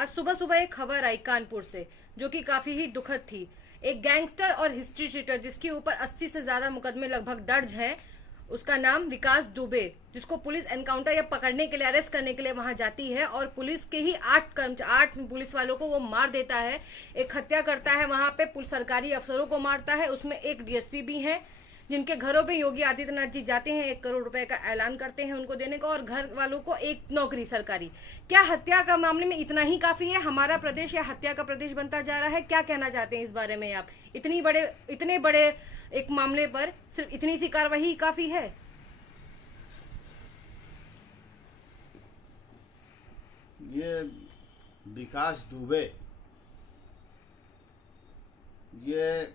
आज सुबह सुबह एक खबर आई कानपुर से जो कि काफी ही दुखद थी। एक गैंगस्टर और हिस्ट्री शीटर जिसके ऊपर 80 से ज्यादा मुकदमे लगभग दर्ज हैं, उसका नाम विकास दुबे, जिसको पुलिस एनकाउंटर या पकड़ने के लिए, अरेस्ट करने के लिए वहां जाती है और पुलिस के ही 8 पुलिस वालों को वो मार देता है। एक हत्या करता है, वहां पे सरकारी अफसरों को मारता है। उसमें एक डीएसपी भी है जिनके घरों पे योगी आदित्यनाथ जी जाते हैं, 1 करोड़ रुपए का ऐलान करते हैं उनको देने का, और घर वालों को एक नौकरी सरकारी। क्या हत्या का मामले में इतना ही काफी है? हमारा प्रदेश या हत्या का प्रदेश बनता जा रहा है? क्या कहना चाहते हैं इस बारे में आप? इतने बड़े एक मामले पर सिर्फ इतनी सी कार्रवाई काफी है? ये विकास दुबे ये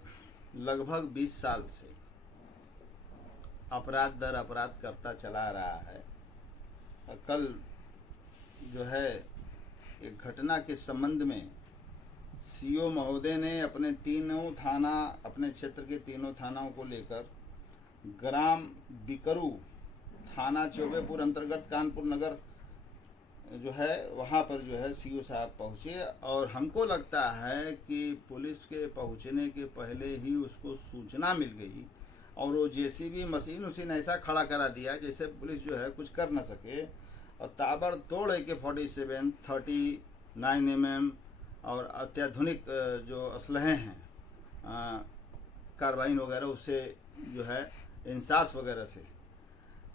लगभग 20 साल से अपराध दर अपराध करता चला रहा है। कल जो है एक घटना के संबंध में सीओ महोदय ने अपने अपने क्षेत्र के तीनों थानाओं को लेकर ग्राम बिकरू, थाना चौबेपुर अंतर्गत कानपुर नगर जो है वहाँ पर जो है सीओ साहब पहुँचे, और हमको लगता है कि पुलिस के पहुँचने के पहले ही उसको सूचना मिल गई और वो जेसीबी मशीन ऐसा खड़ा करा दिया जैसे पुलिस जो है कुछ कर न सके, और ताबड़तोड़ AK-47, 39 mm और अत्याधुनिक जो असलहे हैं, कार्बाइन वगैरह, उससे जो है इंसास वगैरह से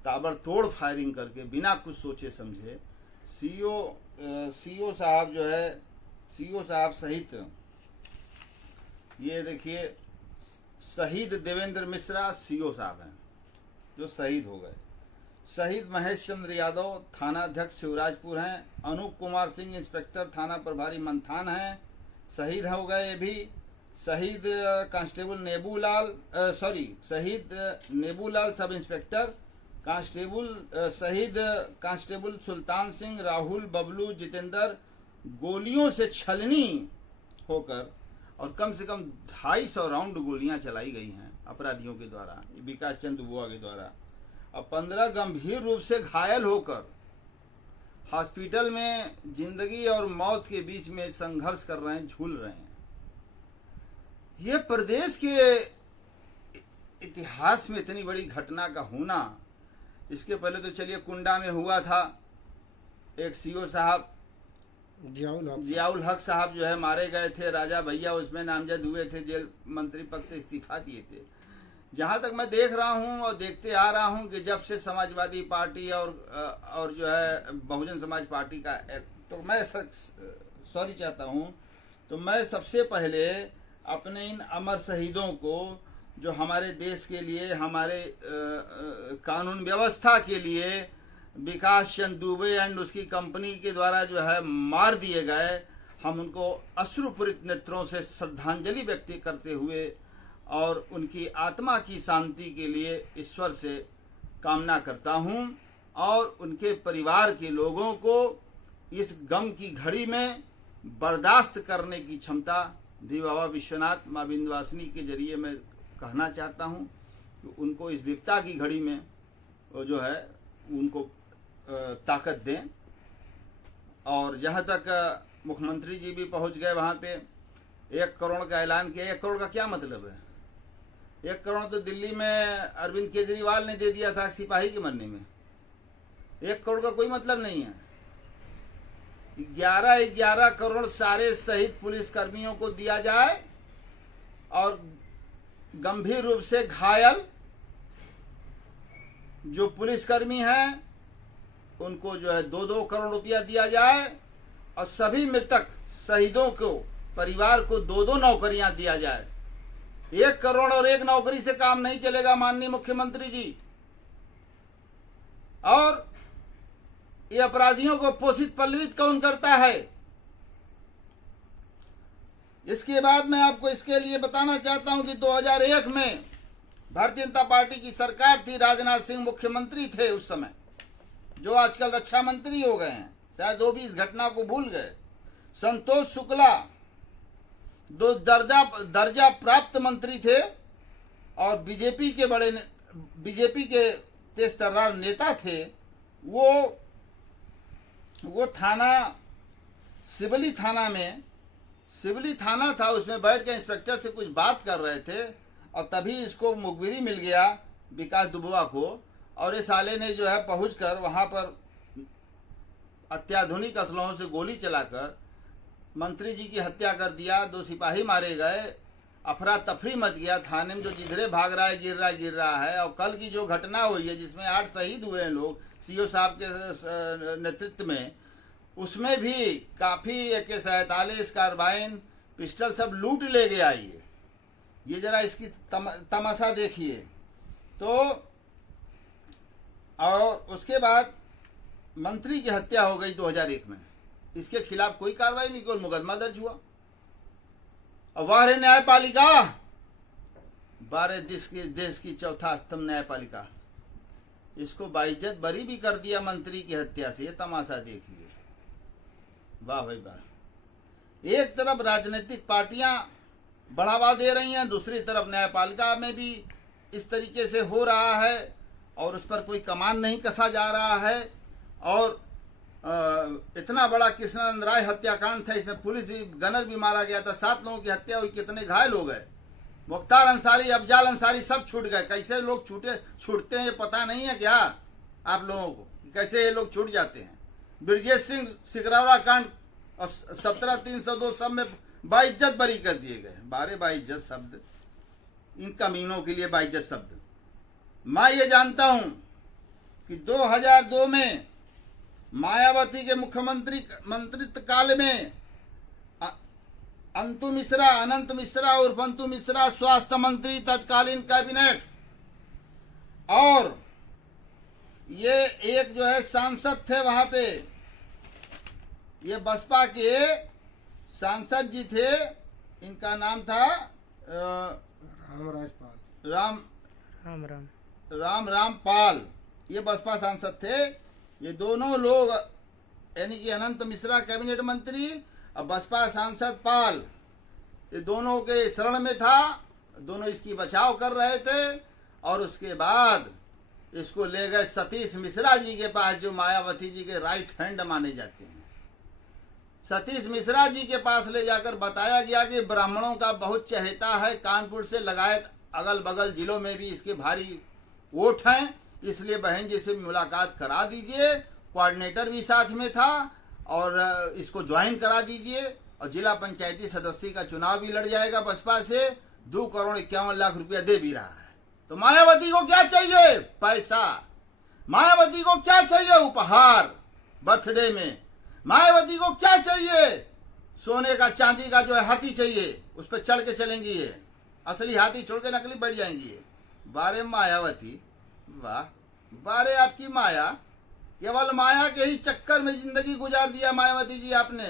ताबड़तोड़ फायरिंग करके बिना कुछ सोचे समझे सीओ साहब जो है, सीओ साहब सहित ये देखिए शहीद देवेंद्र मिश्रा सीओ साहब हैं जो शहीद हो गए। शहीद महेश चंद्र यादव थाना अध्यक्ष शिवराजपुर हैं। अनूप कुमार सिंह इंस्पेक्टर थाना प्रभारी मंथान हैं, शहीद हो गए ये भी। शहीद कांस्टेबल शहीद नेबूलाल सब इंस्पेक्टर शहीद कांस्टेबल सुल्तान सिंह, राहुल, बबलू, जितेंद्र गोलियों से छलनी होकर, और कम से कम 250 राउंड गोलियां चलाई गई हैं अपराधियों के द्वारा, विकास चंद्र बुआ के द्वारा, और 15 गंभीर रूप से घायल होकर हॉस्पिटल में जिंदगी और मौत के बीच में संघर्ष कर रहे हैं, झूल रहे हैं। ये प्रदेश के इतिहास में इतनी बड़ी घटना का होना, इसके पहले तो चलिए कुंडा में हुआ था, एक सीओ साहब जियाउल हक साहब जो है मारे गए थे, राजा भैया उसमें नामजद हुए थे, जेल मंत्री पद से इस्तीफा दिए थे। जहाँ तक मैं देख रहा हूँ और देखते आ रहा हूँ कि जब से समाजवादी पार्टी और जो है बहुजन समाज पार्टी का, तो मैं सॉरी चाहता हूँ, तो मैं सबसे पहले अपने इन अमर शहीदों को जो हमारे देश के लिए, हमारे कानून व्यवस्था के लिए विकास चंद्र दुबे एंड उसकी कंपनी के द्वारा जो है मार दिए गए, हम उनको अश्रुपूरित नेत्रों से श्रद्धांजलि व्यक्त करते हुए और उनकी आत्मा की शांति के लिए ईश्वर से कामना करता हूं, और उनके परिवार के लोगों को इस गम की घड़ी में बर्दाश्त करने की क्षमता भी बाबा विश्वनाथ माँ विंध्यवासिनी के जरिए मैं कहना चाहता हूं कि उनको इस विपदा की घड़ी में वो जो है उनको ताकत दें। और जहाँ तक मुख्यमंत्री जी भी पहुँच गए वहाँ पे, 1 करोड़ का ऐलान किया। 1 करोड़ का क्या मतलब है? 1 करोड़ तो दिल्ली में अरविंद केजरीवाल ने दे दिया था सिपाही के मरने में। 1 करोड़ का कोई मतलब नहीं है। 11 करोड़ सारे शहीद पुलिस कर्मियों को दिया जाए, और गंभीर रूप से घायल जो पुलिसकर्मी हैं उनको जो है 2-2 करोड़ रुपया दिया जाए, और सभी मृतक शहीदों को परिवार को 2-2 नौकरियां दिया जाए। 1 करोड़ और 1 नौकरी से काम नहीं चलेगा माननीय मुख्यमंत्री जी। और ये अपराधियों को पोषित पल्लवित कौन करता है? इसके बाद मैं आपको इसके लिए बताना चाहता हूं कि 2001 में भारतीय जनता पार्टी की सरकार थी, राजनाथ सिंह मुख्यमंत्री थे उस समय, जो आजकल रक्षा मंत्री हो गए हैं, शायद वो भी इस घटना को भूल गए। संतोष शुक्ला 2 दर्जा प्राप्त मंत्री थे और बीजेपी के तेज नेता थे। वो थाना सिवली थाना में, सिवली थाना था, उसमें बैठ के इंस्पेक्टर से कुछ बात कर रहे थे और तभी इसको मुखबिरी मिल गया विकास दुबवा को, और इस साले ने जो है पहुंचकर वहां पर अत्याधुनिक असलहों से गोली चलाकर मंत्री जी की हत्या कर दिया। 2 सिपाही मारे गए, अफरा तफरी मच गया थाने में, जो जिधरे भाग रहा है गिर रहा है। और कल की जो घटना हुई है जिसमें 8 शहीद हुए हैं लोग सीओ साहब के नेतृत्व में, उसमें भी काफी AK-47 कार्बाइन पिस्टल सब लूट ले गया। ये जरा इसकी तमाशा देखिए। तो और उसके बाद मंत्री की हत्या हो गई 2001 में, इसके खिलाफ कोई कार्रवाई नहीं, कोई मुकदमा दर्ज हुआ। और वह है न्यायपालिका, 12 देश की चौथा स्तंभ न्यायपालिका, इसको बाइज्जत बरी भी कर दिया मंत्री की हत्या से। ये तमाशा देखिए, वाह भाई वाह। एक तरफ राजनीतिक पार्टियां बढ़ावा दे रही हैं, दूसरी तरफ न्यायपालिका में भी इस तरीके से हो रहा है और उस पर कोई कमान नहीं कसा जा रहा है। और इतना बड़ा कृष्णानंद राय हत्याकांड था, इसमें पुलिस भी, गनर भी मारा गया था, 7 लोगों की हत्या हुई, कितने घायल हो गए। मुख्तार अंसारी, अफजाल अंसारी सब छूट गए। कैसे लोग छूटते हैं ये पता नहीं है क्या आप लोगों को, कैसे ये लोग छूट जाते हैं। ब्रजेश सिंह सिकरौरा कांड और 17-302 सब में बाइज्जत बरी कर दिए गए। 12 बाइज्जत शब्द, इन कमीनों के लिए बाइज्जत शब्द। मैं ये जानता हूं कि 2002 में मायावती के मुख्यमंत्री मंत्रित्व काल में अनंत मिश्रा उर्फ अंतु मिश्रा स्वास्थ्य मंत्री तत्कालीन कैबिनेट, और ये एक जो है सांसद थे वहां पे, ये बसपा के सांसद जी थे, इनका नाम था राम पाल, ये बसपा सांसद थे। ये दोनों लोग यानी कि अनंत मिश्रा कैबिनेट मंत्री और बसपा सांसद पाल, ये दोनों के शरण में था, दोनों इसकी बचाव कर रहे थे। और उसके बाद इसको ले गए सतीश मिश्रा जी के पास, जो मायावती जी के राइट हैंड माने जाते हैं। सतीश मिश्रा जी के पास ले जाकर बताया गया कि ब्राह्मणों का बहुत चहेता है, कानपुर से लगायत अगल बगल जिलों में भी इसके भारी वोट हैं, इसलिए बहन जी से मुलाकात करा दीजिए। कोऑर्डिनेटर भी साथ में था और इसको ज्वाइन करा दीजिए, और जिला पंचायती सदस्य का चुनाव भी लड़ जाएगा बसपा से। 2,51,00,000 रुपया दे भी रहा है। तो मायावती को क्या चाहिए? पैसा। मायावती को क्या चाहिए? उपहार बर्थडे में। मायावती को क्या चाहिए? सोने का चांदी का जो है हाथी चाहिए, उस पर चढ़ के चलेंगी ये, असली हाथी छोड़ के नकली बैठ जाएंगी ये। 12 मायावती, वाह 12 आपकी माया, केवल माया के ही चक्कर में जिंदगी गुजार दिया मायावती जी आपने।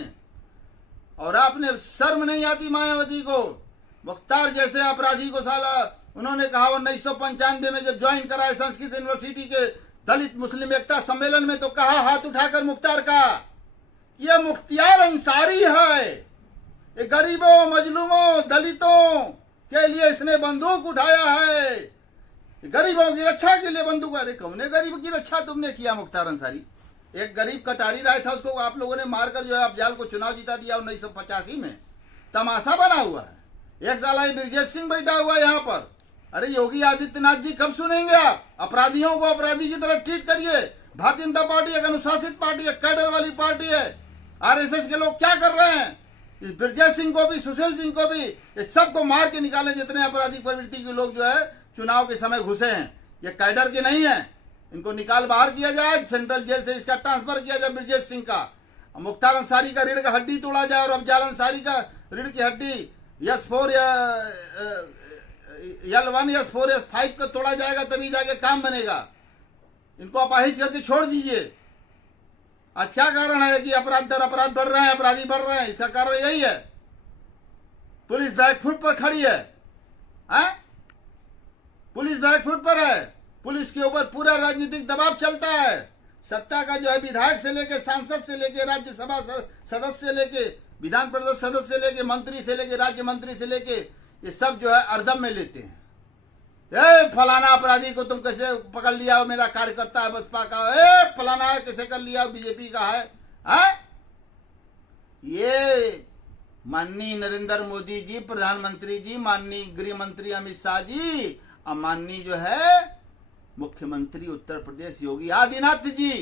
और आपने शर्म नहीं आती मायावती को? मुख्तार जैसे अपराधी को साला उन्होंने कहा 1995 में जब ज्वाइन कराए संस्कृत यूनिवर्सिटी के दलित मुस्लिम एकता सम्मेलन में, तो कहा हाथ उठाकर मुख्तार का, यह मुख्तियार अंसारी है, ये गरीबों मजलूमों दलितों के लिए इसने बंदूक उठाया है, गरीबों की रक्षा के लिए बंदूक। अरे कौन है गरीब की रक्षा तुमने किया मुख्तार अंसारी? एक गरीब कटारी राय था, उसको आप लोगों ने मारकर जो है अफजाल को चुनाव जिता दिया 1985 में। तमाशा बना हुआ है। एक साला ब्रजेश सिंह बैठा हुआ है यहाँ पर। अरे योगी आदित्यनाथ जी कब सुनेंगे आप? अपराधियों को अपराधी की तरह ट्रीट करिए। भारतीय जनता पार्टी एक अनुशासित पार्टी है, कैडर वाली पार्टी है। आरएसएस के लोग क्या कर रहे हैं? इस ब्रजेश सिंह को भी, सुशील सिंह को भी, इस सबको मार के निकाले जितने आपराधिक प्रवृत्ति के लोग जो है चुनाव के समय घुसे हैं। ये कैडर के नहीं है, इनको निकाल बाहर किया जाए, सेंट्रल जेल से इसका ट्रांसफर किया जाए ब्रजेश सिंह का। मुख्तार अंसारी का रीढ़ का हड्डी तोड़ा जाए और अफजाल अंसारी का रीढ़ की हड्डी S4 L1 S4 S5 का तोड़ा जाएगा, तभी जाके काम बनेगा। इनको अपाहिज करके छोड़ दीजिए। आज क्या कारण है कि अपराध दर अपराध बढ़ रहे हैं, अपराधी बढ़ रहे हैं? इसका कारण यही है, पुलिस बैकफुट पर खड़ी है। पुलिस बैकफुट पर है, पुलिस के ऊपर पूरा राजनीतिक दबाव चलता है। सत्ता का जो है विधायक से लेके, सांसद से लेके, राज्यसभा सदस्य से लेके, विधान परिषद सदस्य से लेके, मंत्री से लेके, राज्य मंत्री से लेके, ये सब जो है अर्दम में लेते हैं। ए फलाना अपराधी को तुम कैसे पकड़ लिया हो? मेरा कार्यकर्ता है बसपा का। ए फलाना है कैसे कर लिया? बीजेपी का है। ये माननीय नरेंद्र मोदी जी, प्रधानमंत्री जी, माननीय गृह मंत्री अमित शाह जी और माननीय जो है मुख्यमंत्री उत्तर प्रदेश योगी आदित्यनाथ जी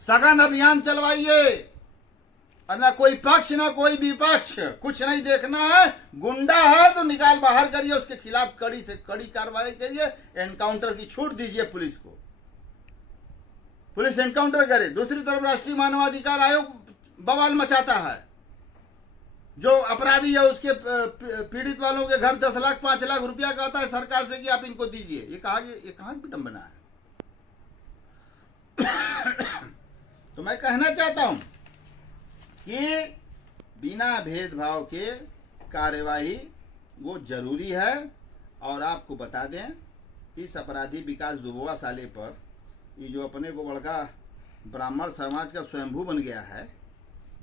सघन अभियान चलवाइए और ना कोई पक्ष ना कोई विपक्ष, कुछ नहीं देखना है। गुंडा है तो निकाल बाहर करिए, उसके खिलाफ कड़ी से कड़ी कार्रवाई करिए, एनकाउंटर की छूट दीजिए पुलिस को, पुलिस एनकाउंटर करे। दूसरी तरफ राष्ट्रीय मानवाधिकार आयोग बवाल मचाता है, जो अपराधी है उसके पीड़ित वालों के घर 10 लाख 5 लाख रुपया कहता है सरकार से कि आप इनको दीजिए। ये कहाँ की विडंबना है। तो मैं कहना चाहता हूं कि बिना भेदभाव के कार्यवाही वो जरूरी है। और आपको बता दें, इस अपराधी विकास दुबवा साले पर ये जो अपने को बड़का ब्राह्मण समाज का स्वयंभू बन गया है,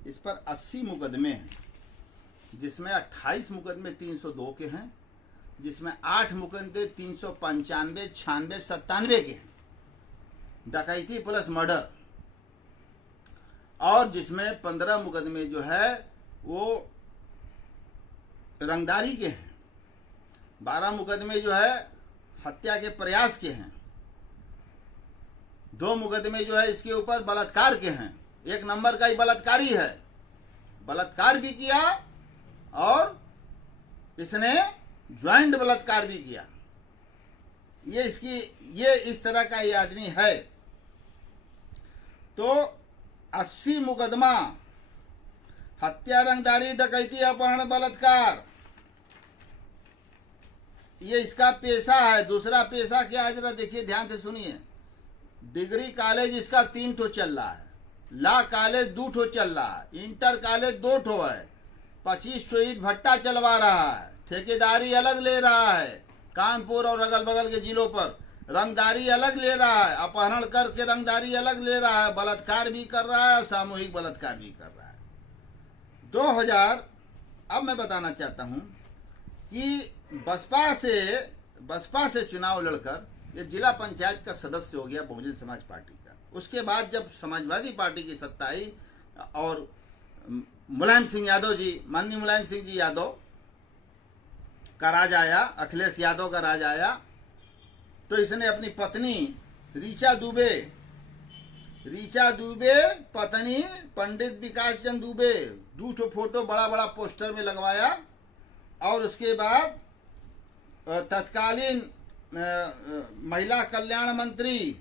इस पर 80 मुकदमे हैं, जिसमें 28 मुकदमे 302 के हैं, जिसमें 8 मुकदमे 395, 96, 97 के हैं, डकैती प्लस मर्डर, और जिसमें 15 मुकदमे जो है वो रंगदारी के हैं, 12 मुकदमे जो है हत्या के प्रयास के हैं, 2 मुकदमे जो है इसके ऊपर बलात्कार के हैं। 1 नंबर का ही बलात्कारी है, बलात्कार भी किया और इसने ज्वाइंट बलात्कार भी किया। ये इस तरह का ये आदमी है। तो 80 मुकदमा, हत्या, रंगदारी, डकैती, अपहरण, बलात्कार, ये इसका पेशा है। दूसरा पेशा क्या है जरा देखिए, ध्यान से सुनिए। डिग्री कॉलेज इसका 3 ठो चल रहा है, लॉ कॉलेज 2 ठो चल रहा है, इंटर कॉलेज 2 ठो है, 25 ठो ईंट भट्टा चलवा रहा है, ठेकेदारी अलग ले रहा है, कानपुर और अगल बगल के जिलों पर रंगदारी अलग ले रहा है, अपहरण करके रंगदारी अलग ले रहा है, बलात्कार भी कर रहा है, सामूहिक बलात्कार भी कर रहा है। 2000 अब मैं बताना चाहता हूं कि बसपा से चुनाव लड़कर ये जिला पंचायत का सदस्य हो गया बहुजन समाज पार्टी का। उसके बाद जब समाजवादी पार्टी की सत्ता आई और मुलायम सिंह यादव जी, माननीय मुलायम सिंह जी यादव का राज आया, अखिलेश यादव का राज आया, तो इसने अपनी पत्नी रीचा दुबे पत्नी पंडित विकास चंद दुबे 2 ठो फोटो बड़ा बड़ा पोस्टर में लगवाया। और उसके बाद तत्कालीन महिला कल्याण मंत्री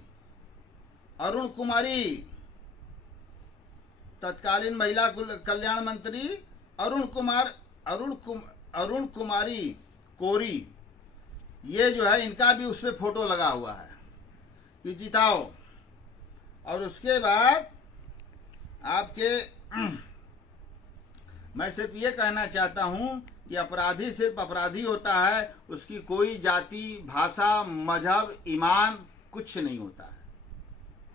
अरुण कुमारी, तत्कालीन महिला कल्याण मंत्री अरुण कुमारी कोरी, ये जो है इनका भी उस पर फोटो लगा हुआ है कि जिताओ। और उसके बाद आपके मैं सिर्फ ये कहना चाहता हूं कि अपराधी सिर्फ अपराधी होता है, उसकी कोई जाति, भाषा, मजहब, ईमान कुछ नहीं होता है,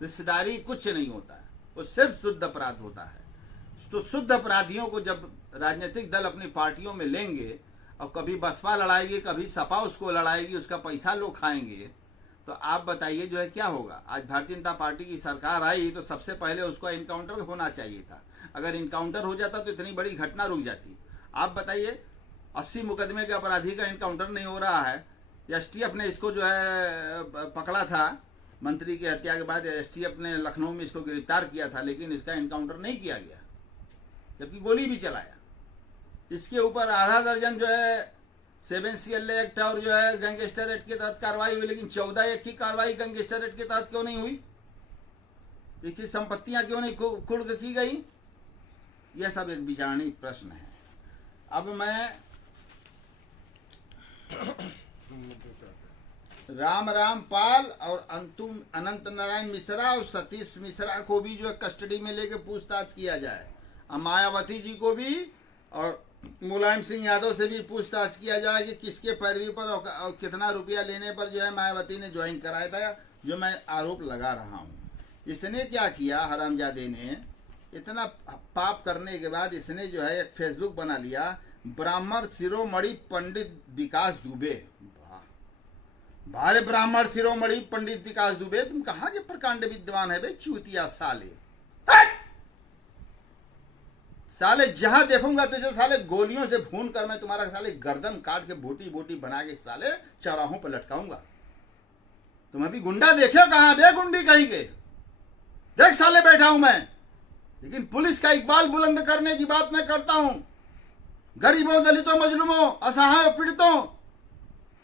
रिश्तेदारी कुछ नहीं होता है, वो सिर्फ शुद्ध अपराध होता है। तो शुद्ध अपराधियों को जब राजनीतिक दल अपनी पार्टियों में लेंगे और कभी बसपा लड़ाएगी, कभी सपा उसको लड़ाएगी, उसका पैसा लोग खाएंगे, तो आप बताइए जो है क्या होगा। आज भारतीय जनता पार्टी की सरकार आई तो सबसे पहले उसको इनकाउंटर होना चाहिए था। अगर इनकाउंटर हो जाता तो इतनी बड़ी घटना रुक जाती। आप बताइए 80 मुकदमे के अपराधी का इनकाउंटर नहीं हो रहा है। एसटीएफ ने इसको जो है पकड़ा था, मंत्री की हत्या के बाद एसटीएफ ने लखनऊ में इसको गिरफ्तार किया था, लेकिन इसका इनकाउंटर नहीं किया गया, जबकि गोली भी चलाया। इसके ऊपर आधा दर्जन जो है 7 CLA एक्ट और जो है गैंगस्टर एक्ट के तहत कार्रवाई हुई, लेकिन 14 एक की कार्रवाई गैंगस्टर एक्ट के तहत क्यों नहीं हुई? इसकी संपत्तियां क्यों नहीं कुर्क की गई? यह सब एक विचारणीय प्रश्न है। अब मैं राम पाल और अनंत नारायण मिश्रा और सतीश मिश्रा को भी जो है कस्टडी में लेके पूछताछ किया जाए, और मायावती जी को भी और मुलायम सिंह यादव से भी पूछताछ किया जाए कि किसके पैरवी पर और कितना रुपया लेने पर जो है मायावती ने ज्वाइन कराया था, जो मैं आरोप लगा रहा हूँ। इसने क्या किया, हरामजादे ने, इतना पाप करने के बाद इसने जो है एक फेसबुक बना लिया, ब्राह्मण शिरोमणि पंडित विकास दुबे। भारे ब्राह्मण शिरोमणि पंडित विकास दुबे, तुम कहाँ के प्रकांड विद्वान है बे चूतिया साले। साले जहां देखूंगा तुझे साले गोलियों से भून कर मैं तुम्हारा साले गर्दन काट के बोटी बोटी बना के साले चौराहों पर लटकाऊंगा। तुम अभी गुंडा देखे कहां बे गुंडी कहीं के? देख साले बैठा हूं मैं, लेकिन पुलिस का इकबाल बुलंद करने की बात मैं करता हूं। गरीबों, दलितों, मजलूमों, असहाय पीड़ितों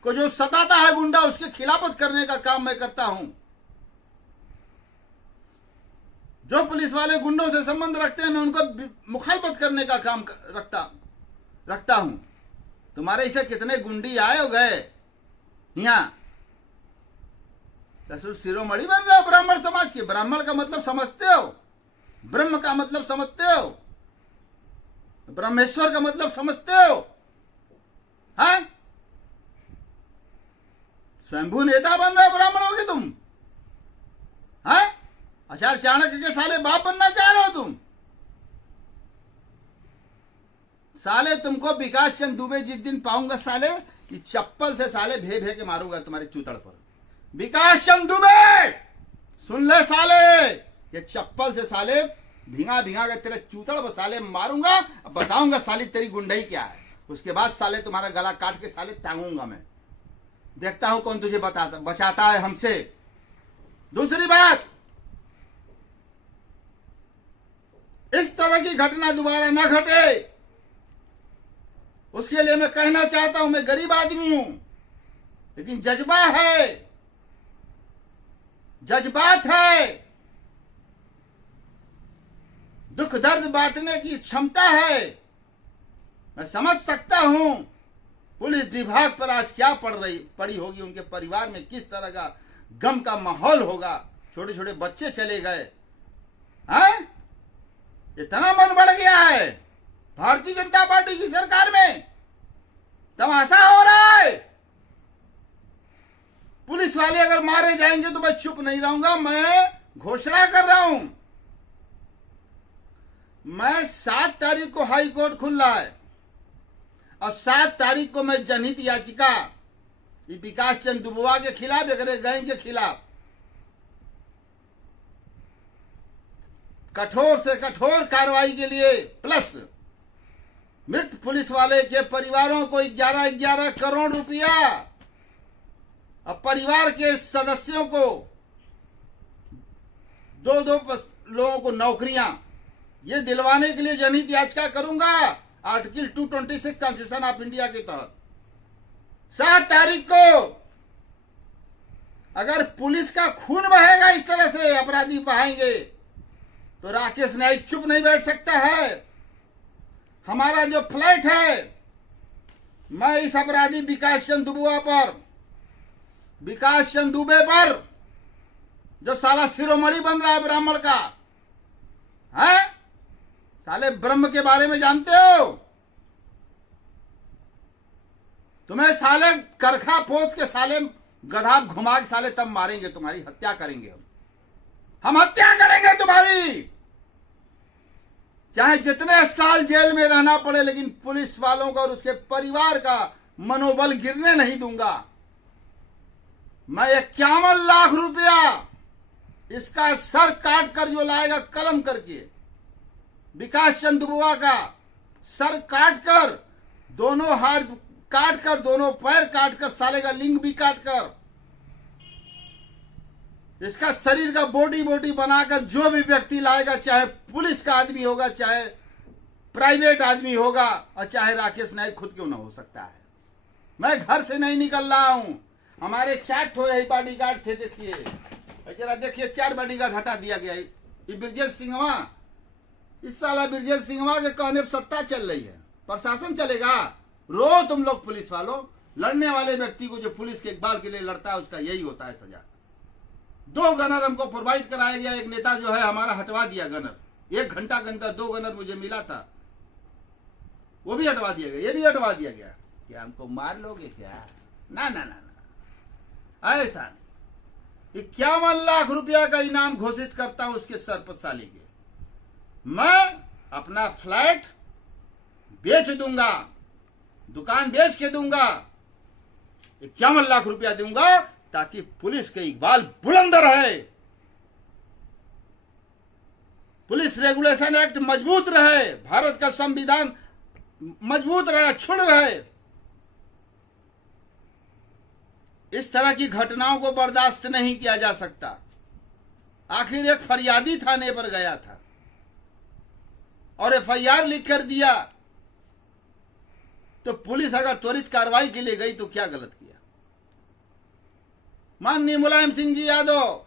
को जो सताता है गुंडा, उसके खिलाफत करने का काम मैं करता हूं। जो पुलिस वाले गुंडों से संबंध रखते हैं मैं उनको मुखालफत करने का काम रखता हूं। तुम्हारे इसे कितने गुंडी आए हो गए यहां, शिरोमणि बन रहे हो ब्राह्मण समाज के। ब्राह्मण का मतलब समझते हो, ब्रह्म का मतलब समझते हो, ब्रह्मेश्वर का मतलब समझते हो? हैं? स्वयंभू नेता बन रहे हो ब्राह्मणों के तुम? हैं? आचार्य चाणक्य के साले बाप बनना चाह रहे हो तुम? साले तुमको विकास चंद दुबे जिस दिन पाऊंगा साले, ये चप्पल से साले भे भे के मारूंगा तुम्हारे चूतड़ पर। विकास चंद दुबे सुन ले साले, ये चप्पल से साले भिंगा भिंगा के तेरे चूतड़ पर साले मारूंगा, बताऊंगा साली तेरी गुंडई क्या है। उसके बाद साले तुम्हारा गला काट के साले टांगूंगा मैं। देखता हूं कौन तुझे बचाता है हमसे। दूसरी बात, इस तरह की घटना दोबारा ना घटे, उसके लिए मैं कहना चाहता हूं, मैं गरीब आदमी हूं, लेकिन जज्बा है, जज्बात है, दुख दर्द बांटने की क्षमता है। मैं समझ सकता हूं पुलिस विभाग पर आज क्या पड़ी होगी, उनके परिवार में किस तरह का गम का माहौल होगा। छोटे छोटे बच्चे चले गए हैं, इतना मन बढ़ गया है भारतीय जनता पार्टी की सरकार में, तमाशा हो रहा है। पुलिस वाले अगर मारे जाएंगे तो मैं चुप नहीं रहूंगा। मैं घोषणा कर रहा हूं, मैं 7 तारीख को हाई कोर्ट खुल रहा है और 7 तारीख को मैं जनहित याचिका विकास चंद दुबुआ के खिलाफ, गैंग के खिलाफ कठोर से कठोर कार्रवाई के लिए, प्लस मृत पुलिस वाले के परिवारों को 11-11 करोड़ रुपया और परिवार के सदस्यों को 2-2 लोगों को नौकरियां, ये दिलवाने के लिए जनहित याचिका करूंगा आर्टिकल 226 कॉन्स्टिट्यूशन ऑफ इंडिया के तहत। 7 तारीख को अगर पुलिस का खून बहेगा, इस तरह से अपराधी बहाएंगे, तो राकेश नाइक चुप नहीं बैठ सकता है। हमारा जो फ्लैट है, मैं इस अपराधी विकास चंद दुबुआ पर, विकास चंद दुबे पर, जो साला शिरोमणि बन रहा है ब्राह्मण का, है साले ब्रह्म के बारे में जानते हो? तुम्हें साले करखा पोत के साले गधा घुमा के साले तब मारेंगे, तुम्हारी हत्या करेंगे हम हत्या करेंगे तुम्हारी, चाहे जितने साल जेल में रहना पड़े, लेकिन पुलिस वालों का और उसके परिवार का मनोबल गिरने नहीं दूंगा। मैं 51 लाख रुपया इसका सर काट कर जो लाएगा कलम करके, विकास चंद बुआ का सर काट कर, दोनों हाथ काट कर, दोनों पैर काट कर, साले का लिंग भी काट कर, इसका शरीर का बॉडी बनाकर जो भी व्यक्ति लाएगा, चाहे पुलिस का आदमी होगा, चाहे प्राइवेट आदमी होगा, और चाहे राकेश नाइक खुद क्यों ना हो सकता है। मैं घर से नहीं निकल रहा हूं। हमारे 4 बॉडीगार्ड थे, देखिए जरा देखिए, 4 बॉडीगार्ड हटा दिया गया। ये ब्रजेश सिंहवा, इस साला ब्रजेश सिंहवा के कहने पर सत्ता चल रही है, प्रशासन चलेगा। रो तुम लोग पुलिस वालों, लड़ने वाले व्यक्ति को जो पुलिस के इकबाल के लिए लड़ता है उसका यही होता है सजा। 2 गनर हमको प्रोवाइड कराया गया, एक नेता जो है हमारा हटवा दिया गनर। 1 घंटा के अंदर 2 गनर मुझे मिला था, वो भी हटवा दिया गया, ये भी हटवा दिया गया। क्या हमको मार लोगे क्या? ना ना ना ना, ऐसा नहीं। 51 लाख रुपया का इनाम घोषित करता हूं उसके सर पर साली के। मैं अपना फ्लैट बेच दूंगा, दुकान बेच के दूंगा, 51 लाख रुपया दूंगा, ताकि पुलिस के इकबाल बुलंद रहे। पुलिस रेगुलेशन एक्ट मजबूत रहे, भारत का संविधान मजबूत रहे, अक्षुण्ण रहे। इस तरह की घटनाओं को बर्दाश्त नहीं किया जा सकता। आखिर एक फरियादी थाने पर गया था और एफआईआर लिख कर दिया, तो पुलिस अगर त्वरित कार्रवाई के लिए गई तो क्या गलत किया? माननीय मुलायम सिंह जी यादव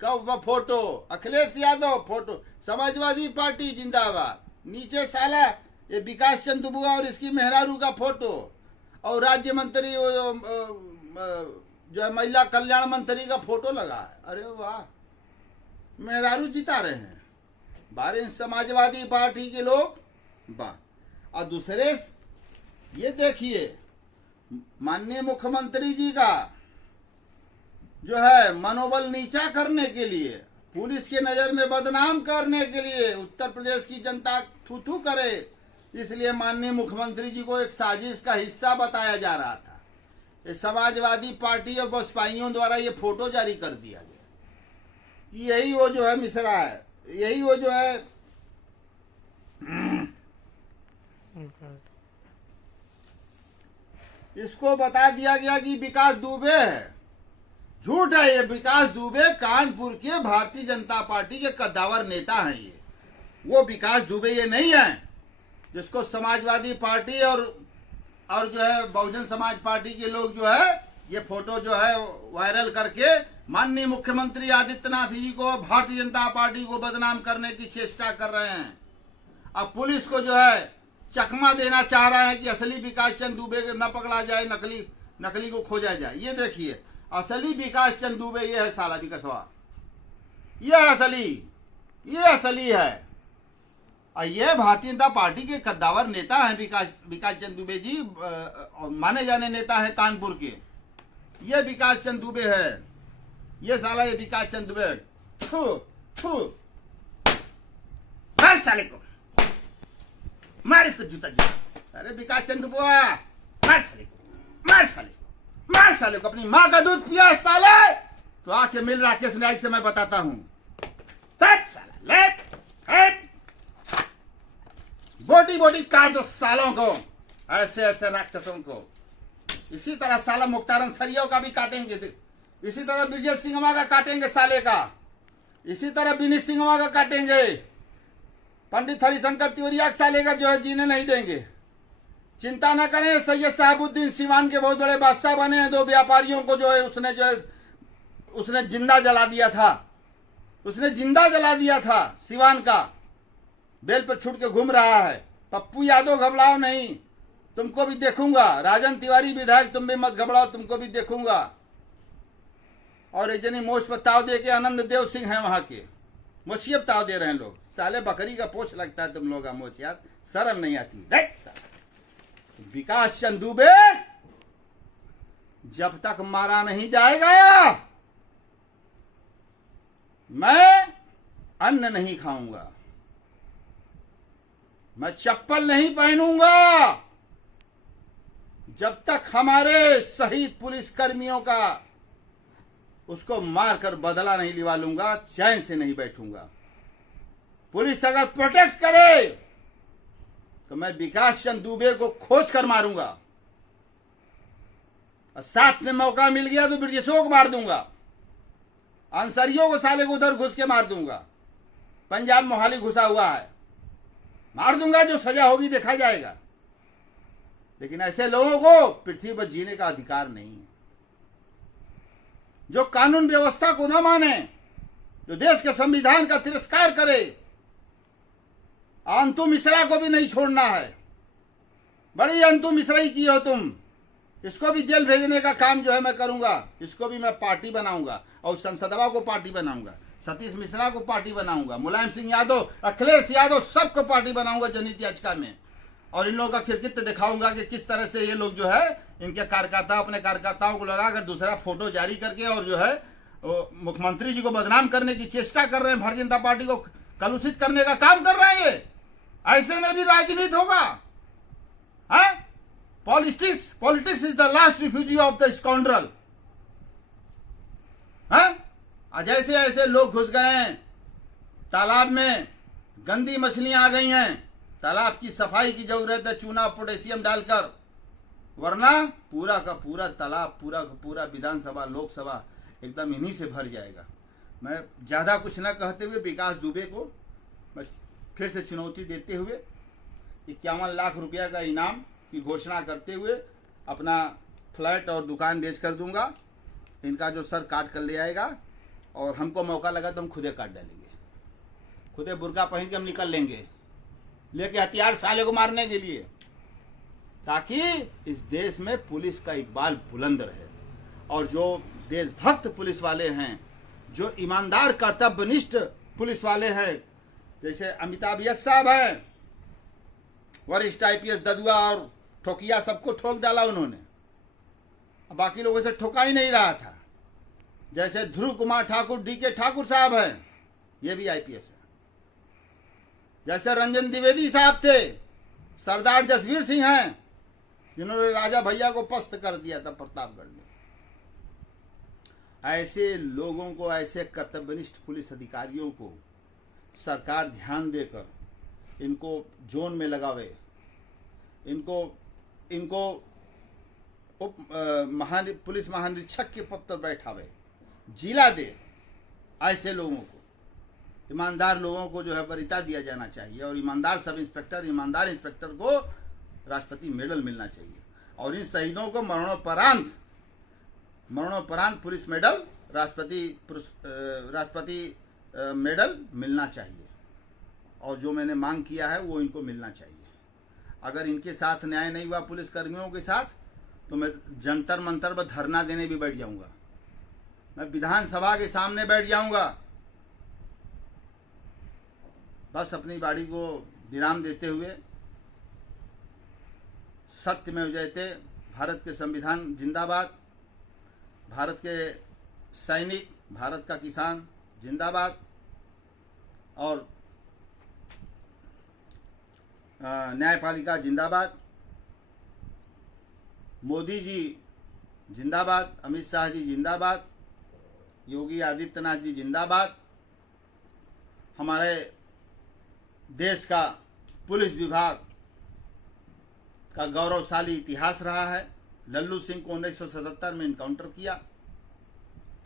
का photo, Akhilesh Yadav photo, Samajwadi party जिंदाबाद, नीचे साला ये विकास चंद्र दुबे और इसकी मेहरारू का फोटो, और राज्य मंत्री जो है महिला कल्याण मंत्री का फोटो लगा है। अरे वाह, मेहरारू जिता रहे हैं 12 समाजवादी पार्टी के लोग, वाह। और दूसरे ये देखिए, माननीय मुख्यमंत्री जी का जो है मनोबल नीचा करने के लिए, पुलिस के नजर में बदनाम करने के लिए, उत्तर प्रदेश की जनता थू थू करे, इसलिए माननीय मुख्यमंत्री जी को एक साजिश का हिस्सा बताया जा रहा था। इस समाजवादी पार्टी और बसपाइयों द्वारा ये फोटो जारी कर दिया गया कि यही वो जो है मिश्रा है, यही वो जो है इसको बता दिया गया कि विकास दुबे है। झूठ है ये। विकास दुबे कानपुर के भारतीय जनता पार्टी के कद्दावर नेता हैं। ये वो विकास दुबे ये नहीं है जिसको समाजवादी पार्टी और जो है बहुजन समाज पार्टी के लोग जो है ये फोटो जो है वायरल करके माननीय मुख्यमंत्री आदित्यनाथ जी को, भारतीय जनता पार्टी को बदनाम करने की चेष्टा कर रहे हैं। अब पुलिस को जो है चकमा देना चाह रहा है कि असली विकास चंद्र दुबे न पकड़ा जाए, नकली को खोजा जाए। ये देखिए, असली विकास चंद्र दुबे ये है साला विकसवा, ये असली है। और ये भारतीय जनता पार्टी के कद्दावर नेता हैं विकास चंद्र दुबे जी, माने जाने नेता है कानपुर के। ये विकास चंद्र दुबे है, ये साला ये विकास चंद्र दुबे। मार साले को, मार इसको जूता। अरे विकास चंद्र बुआ, मार साले को, अपनी माँ का दूध पिया साले तो आके मिल राकेश नायक से मैं बताता हूँ। बोटी काट दो सालों को, ऐसे राक्षसों को। इसी तरह साला मुख्तार सरियों का भी काटेंगे, इसी तरह ब्रजेश सिंह का काटेंगे साले का, इसी तरह विनीत सिंह का काटेंगे, पंडित हरिशंकर तिवारी साले का जो है जीने नहीं देंगे। चिंता न करें, सैयद साहबुद्दीन सिवान के बहुत बड़े बादशाह बने हैं। 2 व्यापारियों को जो है उसने जिंदा जला दिया था, सिवान का बेल पर छूट के घूम रहा है। पप्पू यादव घबराओ नहीं, तुमको भी देखूंगा। राजन तिवारी विधायक तुम भी मत घबराओ, तुमको भी देखूंगा। और एक जनी मोछ पर ताव दे के आनंद देव सिंह है वहां के, मोछिए ताव दे रहे हैं लोग। साले बकरी का पोछ लगता है तुम लोग का मोछ, यार शर्म नहीं आती। विकास चंद्र दुबे जब तक मारा नहीं जाएगा मैं अन्न नहीं खाऊंगा, मैं चप्पल नहीं पहनूंगा जब तक हमारे शहीद पुलिस कर्मियों का उसको मारकर बदला नहीं लिवा लूंगा, चैन से नहीं बैठूंगा। पुलिस अगर प्रोटेक्ट करे तो मैं विकास चंद्र दुबे को खोज कर मारूंगा, और साथ में मौका मिल गया तो ब्रिजेशों को मार दूंगा, अंसारियों को साले को उधर घुस के मार दूंगा। पंजाब मोहाली घुसा हुआ है, मार दूंगा, जो सजा होगी देखा जाएगा। लेकिन ऐसे लोगों को पृथ्वी पर जीने का अधिकार नहीं है, जो कानून व्यवस्था को न माने, जो देश के संविधान का तिरस्कार करे। अंतु मिश्रा को भी नहीं छोड़ना है, बड़ी अंतु मिश्रा की हो तुम, इसको भी जेल भेजने का काम जो है मैं करूंगा। इसको भी मैं पार्टी बनाऊंगा और संसदवा को पार्टी बनाऊंगा, सतीश मिश्रा को पार्टी बनाऊंगा, मुलायम सिंह यादव, अखिलेश यादव सबको पार्टी बनाऊंगा जनहित याचिका में। और इन लोगों का किरकिट दिखाऊंगा कि किस तरह से ये लोग जो है इनके कार्यकर्ता अपने कार्यकर्ताओं को लगाकर दूसरा फोटो जारी करके और जो है मुख्यमंत्री जी को बदनाम करने की चेष्टा कर रहे हैं, भारतीय जनता पार्टी को कलुषित करने का काम कर रहे हैं। ये ऐसे में भी राजनीति होगा, है? Politics is the last refugee of the scoundrel. जैसे ऐसे लोग घुस गए हैं तालाब में, गंदी मछलियां आ गई हैं, तालाब की सफाई की जरूरत है चूना पोटेशियम डालकर, वरना पूरा का पूरा तालाब, पूरा का पूरा विधानसभा लोकसभा एकदम इन्हीं से भर जाएगा। मैं ज़्यादा कुछ न कहते हुए विकास दुबे को मैं फिर से चुनौती देते हुए 51 लाख रुपया का इनाम की घोषणा करते हुए अपना फ्लैट और दुकान बेच कर दूंगा। इनका जो सर काट कर ले आएगा और हमको मौका लगा तो हम खुदे काट डालेंगे, खुदे बुर्का पहन के हम निकल लेंगे लेके हथियार साले को मारने के लिए, ताकि इस देश में पुलिस का इकबाल बुलंद रहे। और जो देशभक्त पुलिस वाले हैं, जो ईमानदार कर्तव्यनिष्ठ पुलिस वाले हैं, जैसे अमिताभ यश साहब हैं, वरिष्ठ IPS ददुआ और ठोकिया सबको ठोक डाला उन्होंने, बाकी लोगों से ठोका ही नहीं रहा था। जैसे ध्रुव कुमार ठाकुर, DK ठाकुर साहब हैं, ये भी IPS है। जैसे रंजन द्विवेदी साहब थे, सरदार जसवीर सिंह हैं, जिन्होंने राजा भैया को पस्त कर दिया था प्रतापगढ़ में। ऐसे लोगों को, ऐसे कर्तव्यनिष्ठ पुलिस अधिकारियों को सरकार ध्यान देकर इनको जोन में लगावे, इनको उप पुलिस महानिरीक्षक के पद पर बैठावे, जिला दे। ऐसे लोगों को, ईमानदार लोगों को जो है वरीयता दिया जाना चाहिए, और ईमानदार सब इंस्पेक्टर, ईमानदार इंस्पेक्टर को राष्ट्रपति मेडल मिलना चाहिए, और इन शहीदों को मरणोपरांत पुलिस मेडल, राष्ट्रपति मेडल मिलना चाहिए। और जो मैंने मांग किया है वो इनको मिलना चाहिए। अगर इनके साथ न्याय नहीं हुआ पुलिस कर्मियों के साथ, तो मैं जंतर मंतर पर धरना देने भी बैठ जाऊंगा, मैं विधानसभा के सामने बैठ जाऊंगा। बस अपनी बाड़ी को विराम देते हुए, सत्यमेव जयते, भारत के संविधान जिंदाबाद, भारत के सैनिक, भारत का किसान जिंदाबाद, और न्यायपालिका जिंदाबाद, मोदी जी जिंदाबाद, अमित शाह जी जिंदाबाद, योगी आदित्यनाथ जी जिंदाबाद। हमारे देश का पुलिस विभाग का गौरवशाली इतिहास रहा है। लल्लू सिंह को 1977 में इनकाउंटर किया,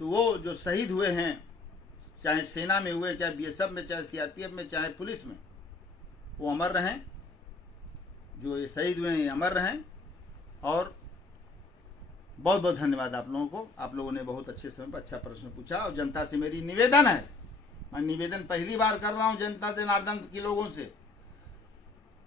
तो वो जो शहीद हुए हैं, चाहे सेना में हुए, चाहे BSF में, चाहे CRPF में, चाहे पुलिस में, वो अमर रहें। जो ये शहीद हुए हैं ये अमर रहें। और बहुत बहुत धन्यवाद आप लोगों को। आप लोगों ने बहुत अच्छे समय पर अच्छा प्रश्न पूछा। और जनता से मेरी निवेदन है, मैं निवेदन पहली बार कर रहा हूँ जनता जनार्दन के लोगों से,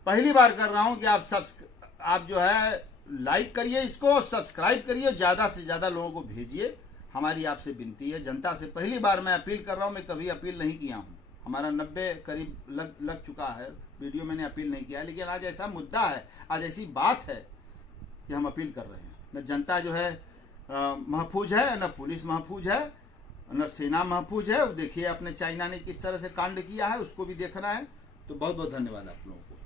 पहली बार कर रहा हूँ कि आप जो है लाइक करिए, इसको सब्सक्राइब करिए, ज़्यादा से ज़्यादा लोगों को भेजिए। हमारी आपसे विनती है, जनता से पहली बार मैं अपील कर रहा हूँ। मैं कभी अपील नहीं किया हूँ, हमारा 90 करीब लग चुका है वीडियो, मैंने अपील नहीं किया है। लेकिन आज ऐसा मुद्दा है, आज ऐसी बात है कि हम अपील कर रहे हैं। न जनता जो है महफूज है, न पुलिस महफूज है, न सेना महफूज है। देखिए अपने चाइना ने किस तरह से कांड किया है, उसको भी देखना है। तो बहुत बहुत धन्यवाद आप लोगों को।